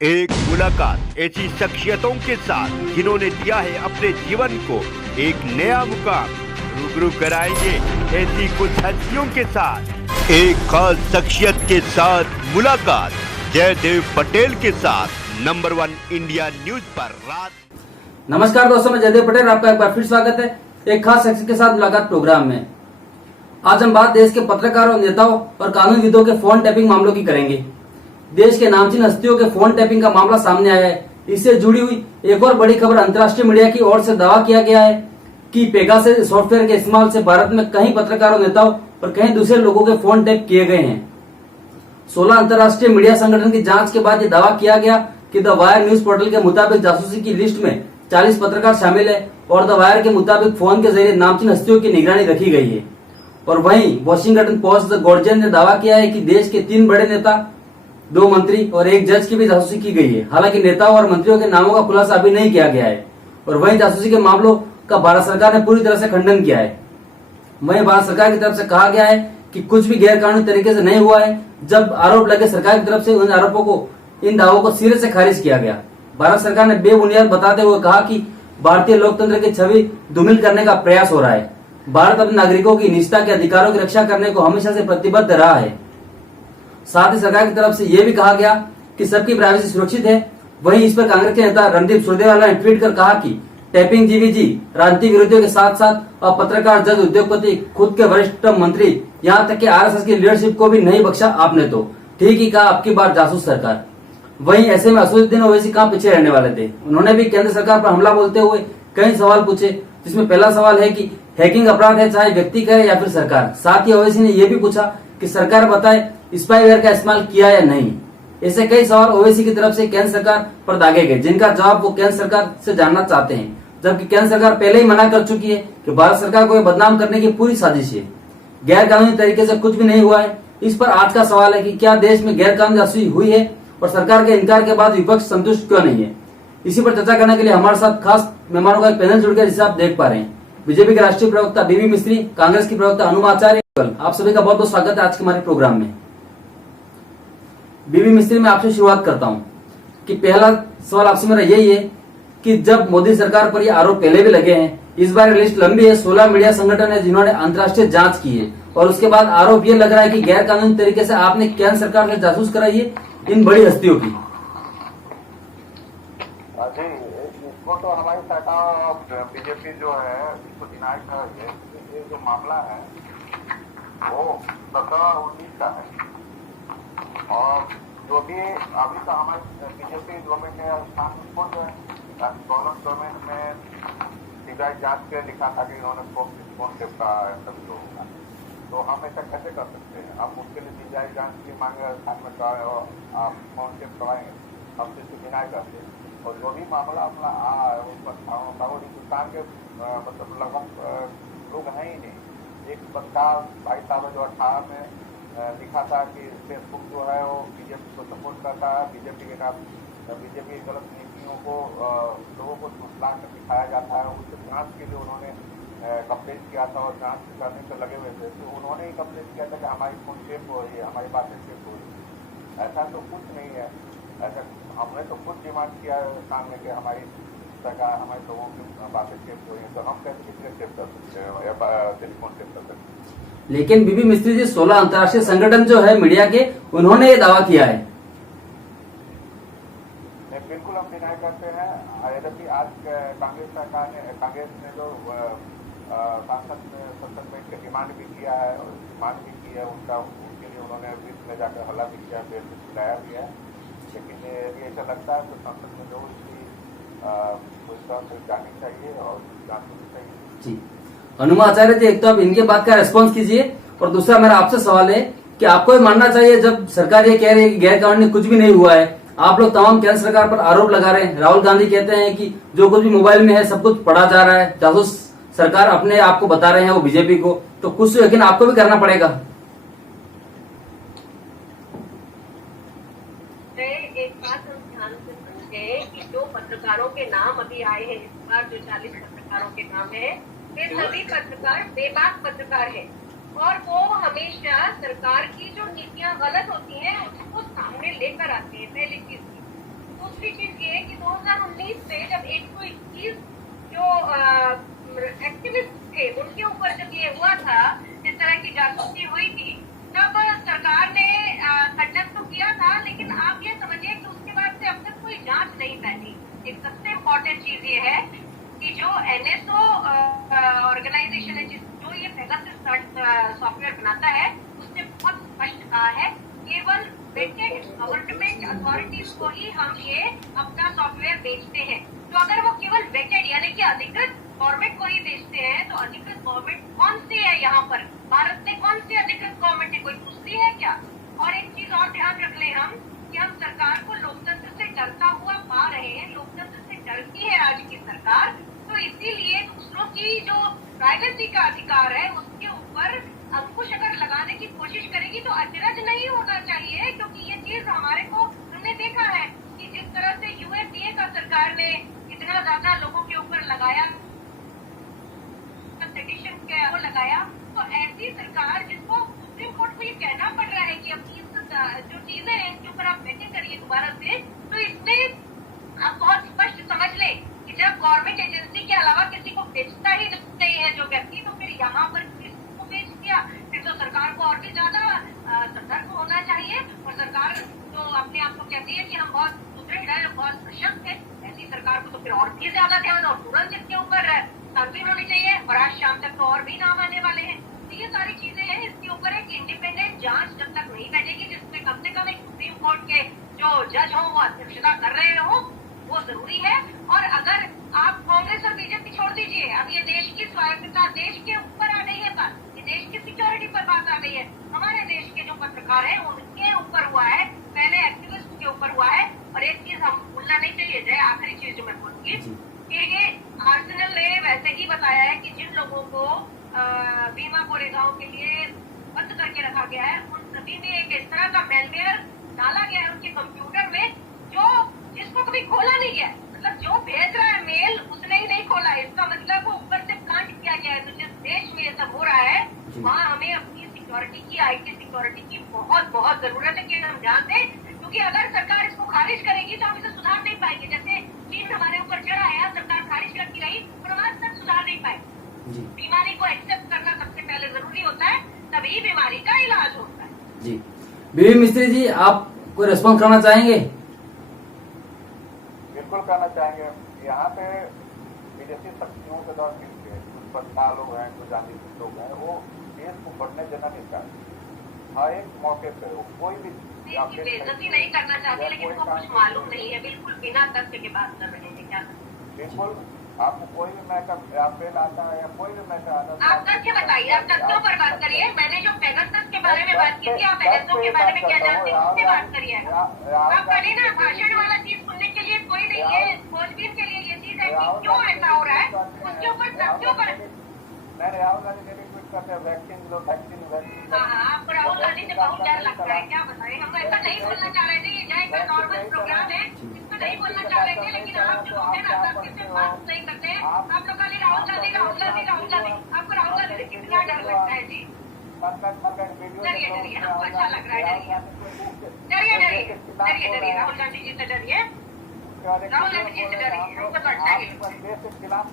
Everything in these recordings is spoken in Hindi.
एक मुलाकात ऐसी शख्सियतों के साथ जिन्होंने दिया है अपने जीवन को एक नया मुकाम। रूबरू कराएंगे ऐसी कुछ हस्तियों के साथ एक खास शख्सियत के साथ मुलाकात जयदेव पटेल के साथ नंबर 1 इंडिया न्यूज पर रात। नमस्कार दोस्तों, मैं जयदेव पटेल, आपका एक बार फिर स्वागत है एक खास शख्सियत के साथ मुलाकात प्रोग्राम में। आज हम बात देश के पत्रकारों, नेताओं और कानूनविदों के फोन टैपिंग मामलों की करेंगे। देश के नामचीन हस्तियों के फोन टैपिंग का मामला सामने आया है। इससे जुड़ी हुई एक और बड़ी खबर अंतर्राष्ट्रीय मीडिया की ओर से दावा किया गया है कि पेगासस सॉफ्टवेयर के इस्तेमाल से भारत में कई पत्रकारों, नेताओं और कई दूसरे लोगों के फोन टैप किए गए हैं। 16 अंतर्राष्ट्रीय मीडिया संगठन की जांच के बाद यह दावा किया गया कि द वायर न्यूज पोर्टल के मुताबिक जासूसी की लिस्ट में 40 पत्रकार शामिल है और द वायर के मुताबिक फोन के जरिए नामचीन हस्तियों की निगरानी रखी गई है। और वहीं वॉशिंगटन पोस्ट द गार्जियन ने दावा किया है कि देश के 3 बड़े नेता, 2 मंत्री और 1 जज की भी जासूसी की गई है। हालांकि नेताओं और मंत्रियों के नामों का खुलासा अभी नहीं किया गया है। और वहीं जासूसी के मामलों का भारत सरकार ने पूरी तरह से खंडन किया है। वहीं भारत सरकार की तरफ से कहा गया है कि कुछ भी गैरकानूनी तरीके से नहीं हुआ है। जब आरोप लगे, सरकार की तरफ से इन दावों को सिरे से खारिज किया गया। भारत सरकार ने बेबुनियाद बताते हुए कहा कि भारतीय लोकतंत्र की छवि धूमिल करने का प्रयास हो रहा है। भारत अपने नागरिकों की निजता के अधिकारों की रक्षा करने को हमेशा से प्रतिबद्ध रहा है। साथ ही सरकार की तरफ से यह भी कहा गया कि सबकी प्राइवेसी सुरक्षित है। वहीं इस पर कांग्रेस के नेता रणदीप सुरजेवाला ने ट्वीट कर कहा कि टैपिंग जीवीजी राजनीतिक विरोधियों के साथ साथ पत्रकार, जज, उद्योगपति, खुद के वरिष्ठ मंत्री, यहाँ तक कि आरएसएस की लीडरशिप को भी नहीं बख्शा आपने तो। ठीक ही कहा, आपकी बार जासूस सरकार। वहीं ऐसे में असदुद्दीन ओवैसी कहाँ पीछे रहने वाले थे। उन्होंने भी केंद्र सरकार पर हमला बोलते हुए कई सवाल पूछे, जिसमें पहला सवाल है कि हैकिंग अपराध है, चाहे व्यक्ति करे या फिर सरकार। साथ ही ओवैसी ने यह भी पूछा कि सरकार बताए स्पाईवेयर का इस्तेमाल किया या नहीं। ऐसे कई सवाल ओवैसी की तरफ से केंद्र सरकार पर दागे गए, जिनका जवाब वो केंद्र सरकार से जानना चाहते हैं। जबकि केंद्र सरकार पहले ही मना कर चुकी है कि भारत सरकार को बदनाम करने की पूरी साजिश है। गैर कानूनी तरीके से कुछ भी नहीं हुआ है। इस पर आज का सवाल है कि क्या देश में गैर कानूनी जासूसी हुई है और सरकार के इनकार के बाद विपक्ष संतुष्ट क्यों नहीं है। इसी पर चर्चा करने के लिए हमारे साथ खास मेहमानों का एक पैनल जुड़ गया, जिसे आप देख पा रहे हैं। बीजेपी के राष्ट्रीय प्रवक्ता बीबी मिस्त्री, कांग्रेस की प्रवक्ता अनुमा आचार्य, आप सभी का बहुत बहुत स्वागत है आज के हमारे प्रोग्राम में। बीबी मिस्त्री, मैं आपसे शुरुआत करता हूं कि पहला सवाल आपसे मेरा यही है कि जब मोदी सरकार पर ये आरोप पहले भी लगे हैं, इस बार लिस्ट लंबी है, 16 मीडिया संगठन है जिन्होंने अंतर्राष्ट्रीय जांच की है और उसके बाद आरोप ये लग रहा है कि गैर कानूनी तरीके से आपने केंद्र सरकार से जासूस कराई है इन बड़ी हस्तियों की। जी, इसको तो हमारी सरकार बीजेपी जो है इसको डिनाई कर रही है। ये जो मामला है वो 17-19 का है और जो भी अभी तो हमारी बीजेपी गवर्नमेंट ने स्थान खुद गवर्नमेंट में सीबीआई जांच के लिखा था कि इन्होंने फोन टेप का इंटरव्यू होगा, तो हम ऐसा कैसे कर सकते हैं। हम उसके लिए सीबीआई जांच की मांग स्थान में कराए और आप फोन टेप कराएंगे, हम तो इसको डिनाई करते हैं। और जो भी मामला अपना उस पर हिंदुस्तान के मतलब लगभग लोग हैं ही नहीं। एक पत्रकार भाई साहब जो 18 में लिखा था कि फेसबुक जो है वो बीजेपी को सपोर्ट करता है, बीजेपी के नाम बीजेपी की गलत नीतियों को लोगों को झुठला कर दिखाया जाता है। उससे जांच के लिए उन्होंने कंप्लेन किया था और जांच करने से लगे हुए थे। तो उन्होंने ही कंप्लेन किया था कि हमारी फोन टेप हो रही है, हमारी बातें टेप हो रही है। ऐसा तो कुछ नहीं है। ऐसा हमने तो खुद डिमांड किया सामने कि हमारी सरकार हमारे लोगों की बातें टेप हो रही है, तो हम कैसे कितने टेप कर सकते हैं या टेलीफोन टेप कर सकते हैं। लेकिन बीबी मिस्त्री जी, 16 अंतर्राष्ट्रीय संगठन जो है मीडिया के, उन्होंने ये दावा किया है। बिल्कुल हम डिनाई करते हैं। यद्यपि आज कांग्रेस सरकार ने, कांग्रेस ने जो संसद में डिमांड भी किया है और मांग भी की है, उनके लिए उन्होंने बीच में जाकर हल्ला भी किया, बिल बुलाया भी है। लेकिन ये ऐसा लगता है तो संसद में जो इसकी जानी चाहिए और जांच होनी चाहिए। जी, अनुमा आचार्य जी, एक तो आप इनके बात का रेस्पॉन्स कीजिए और दूसरा मेरा आपसे सवाल है कि आपको ये मानना चाहिए, जब सरकार ये कह रही है कि गैर कानूनी कुछ भी नहीं हुआ है, आप लोग तमाम केंद्र सरकार पर आरोप लगा रहे हैं। राहुल गांधी कहते हैं कि जो कुछ भी मोबाइल में है सब कुछ पढ़ा जा रहा है, जासूस सरकार अपने आप को बता रहे हैं वो बीजेपी को, तो कुछ तो यकीन आपको भी करना पड़ेगा। एक बात हम ध्यान से समझे कि जो पत्रकारों के नाम अभी आए हैं, इस बार जो 40 पत्रकारों के नाम है, वे सभी पत्रकार बेबाक पत्रकार है और वो हमेशा सरकार की जो नीतियां गलत होती हैं उसको सामने लेकर आते हैं। पहली चीज एक सबसे इम्पोर्टेंट चीज ये है कि जो NSO ऑर्गेनाइजेशन है जो ये पेगासस सॉफ्टवेयर बनाता है उसने बहुत स्पष्ट कहा है केवल वेटेड गवर्नमेंट अथॉरिटीज को ही हम ये अपना सॉफ्टवेयर बेचते हैं। तो अगर वो केवल वेटेड यानी कि अधिकृत गवर्नमेंट को ही बेचते हैं तो अधिकृत गवर्नमेंट कौन सी है यहाँ पर? भारत में कौन सी अधिकृत गवर्नमेंट है? कोई पूछती है क्या? और एक चीज और ध्यान रख ले हम कि हम सरकार को लोकतंत्र से डरता हुआ पा रहे हैं, लोकतंत्र से डरती है आज की सरकार, तो इसीलिए दूसरों की जो प्राइवेसी का अधिकार है उसके ऊपर अंकुश अगर लगाने की कोशिश करेगी तो अचरज नहीं होना चाहिए, क्योंकि ये चीज हमारे को हमने देखा है कि जिस तरह से यूएपीए का सरकार ने इतना ज्यादा लोगों के ऊपर लगाया, सेडिशन के वो लगाया, तो ऐसी सरकार जिसको सुप्रीम कोर्ट को ये कहना पड़ रहा है कि अब जो चीजें हैं इनके ऊपर आप वेटिंग करिए दोबारा से, तो इसमें आप बहुत स्पष्ट समझ लें कि जब गवर्नमेंट एजेंसी के अलावा किसी को बेचता ही नहीं है जो व्यक्ति, तो फिर यहाँ पर किसको बेच दिया? फिर तो सरकार को और भी ज्यादा सतर्क होना चाहिए। और सरकार जो अपने आप को कहती है कि हम बहुत सुदृढ़ है, बहुत सशक्त है, ऐसी सरकार को तो फिर और भी ज्यादा ध्यान और तुरंत इसके ऊपर छानबीन होनी चाहिए। और आज शाम तक तो और भी नाम आने वाले हैं। तो ये सारी चीजें हैं, इसके ऊपर एक इंडिपेंडेंट जांच जब तक नहीं बैठेगी जिसमें कम से कम एक सुप्रीम कोर्ट के जो जज हो वो अध्यक्षता कर रहे हो, वो जरूरी है। और अगर आप कांग्रेस और बीजेपी छोड़ दीजिए, अब ये देश की स्वायत्तता, देश के ऊपर आ गई है बात, ये देश की सिक्योरिटी पर बात आ गई है। हमारे देश के जो पत्रकार है उनके ऊपर हुआ है, पहले एक्टिविस्ट के ऊपर हुआ है। और एक चीज हम भूलना नहीं चाहिए, जय आखिरी चीज जो मैं बोलूंगी कि ये आर्सेनल ने वैसे ही बताया है कि जिन लोगों को बीमा कोरेगांव के लिए बंद करके रखा गया है उन सभी में एक इस तरह का मेलवेयर डाला गया है उनके कंप्यूटर में जो जिसको कभी खोला नहीं है। मतलब जो भेज रहा है मेल उसने ही नहीं खोला, इसका मतलब वो ऊपर से प्लांट किया गया है। तो जिस देश में ये सब हो रहा है वहाँ हमें अपनी सिक्योरिटी की, IT सिक्योरिटी की बहुत बहुत जरूरत है कि हम ध्यान दें, क्योंकि अगर सरकार इसको खारिज करेगी तो हम इसे सुधार नहीं पाएंगे। जैसे चीन हमारे ऊपर चढ़ा है, सरकार खारिज करती रही और हम आज तक सुधार नहीं पाए। बीमारी को एक्सेप्ट करना सबसे पहले जरूरी होता है, तभी बीमारी का इलाज होता है। जी बीवी मिस्त्री जी, आप कोई रिस्पॉन्स करना चाहेंगे? बिल्कुल करना चाहेंगे। यहाँ पे विदेशी शक्तियों के द्वारा मिलकर कुछ बदला लोग हैं, जो जाति लोग हैं, वो देश को बढ़ने देना नहीं चाहते। हर एक मौके पे वो कोई भी बेइज्जती नहीं करना चाहते, लेकिन वो कुछ मालूम नहीं है, बिल्कुल बिना तथ्य के बात कर रहे हैं। क्या बिल्कुल आपको कोई भी मैटर फेल आता है या कोई भी मैटर आता है, आप तथ्य बताइए, आप तथ्यों पर बात करिए। मैंने जो पेगासस के बारे में बात की थी, आप NSO के बारे में क्या जानते हैं उससे बात करिए। आप करिए ना, भाषण वाला चीज सुनने के लिए कोई नहीं है, खोजबीन के लिए ये चीज है कि क्यों ऐसा हो रहा है, उसके ऊपर तथ्यों पर। नहीं, राहुल गांधी ने भी ट्वीट करते हैं वैक्सीन लो, वैक्सीन। आपको राहुल गांधी से बहुत डर लगता है, क्या बताएं? हम ऐसा नहीं बोलना चाह रहे थे, ये एक नॉर्मल प्रोग्राम है, इसको नहीं बोलना चाह रहे थे, लेकिन आप जो है ना तथ्य से बात नहीं करते हैं। आप लोग खाली राहुल गांधी राहुल गांधी राहुल गांधी, आपको राहुल गांधी से कितना डर लगता है जी? डरिए डरिए, हमको अच्छा लग रहा है, डरिए डरिए डरिए डरिए, राहुल गांधी जी से डरिए, राहुल गांधी जी से डरिए, हमको तो अच्छा ही देश के खिलाफ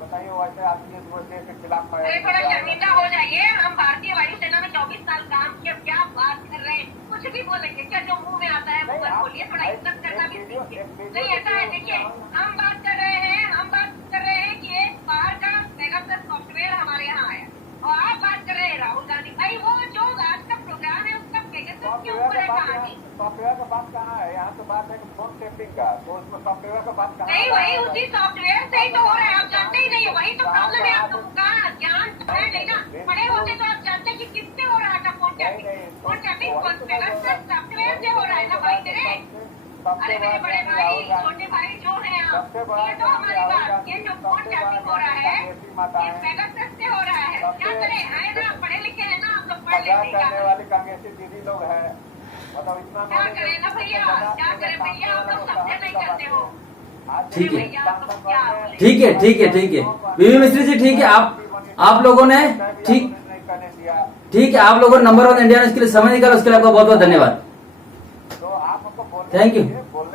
बताइए, वैसे आदमी देश के खिलाफ। अरे थोड़ा शर्मिंदा हो जाइए, हम भारतीय वायुसेना में 24 साल काम किया, क्या बात कर रहे हैं? कुछ भी बोलेंगे क्या, जो मुंह में आता है वो मत बोलिए, थोड़ा इज्जत करना भी सीखिए। नहीं ऐसा है, देखिए हम बात कर रहे हैं कि एक बाहर का पेगासस सॉफ्टवेयर हमारे यहाँ आया, और आप बात कर रहे हैं राहुल गांधी। भाई वो जो आज का प्रोग्राम है उसका पेगासस के ऊपर है कहानी। सॉफ्टवेयर का बात कहाँ है? यहाँ तो बात है कि फोन टेपिंग का, तो उसमें सॉफ्टवेयर का बात कहाँ नहीं, वही उसी सॉफ्टवेयर से ही तो हो रहा है, आप जानते ही नहीं है, वही तो प्रॉब्लम है। आप लोगों का ज्ञान है नहीं ना, पढ़े होते तो आप जानते कि किससे हो रहा था phone tapping. Phone tapping Pegasus software से हो रहा है ना भाई तेरे। अरे मेरे बड़े भाई, छोटे भाई जो है आप, ये तो हमारी बात, ये जो फोन टैपिंग हो रहा है ये पेगासस से हो रहा है। क्या करें, है ना, पढ़े लिखे हैं ना, हम लोग पढ़ लेते हैं। वाली कांग्रेसी दीदी लोग हैं, मतलब इतना क्या करें ना भैया, क्या करें भैया, हम लोग समझे नहीं करते हो। ठीक है भैया आप लोग क्या बोले? ठीक है ठीक है ठीक है बीवी मिस्त्री जी, ठीक है। आप लोगों ने ठीक है, आप लोगों ने नंबर 1 इंडिया न्यूज के लिए समय निकाला, उसके लिए आपका बहुत बहुत धन्यवाद। तो आप हमको थैंक यू।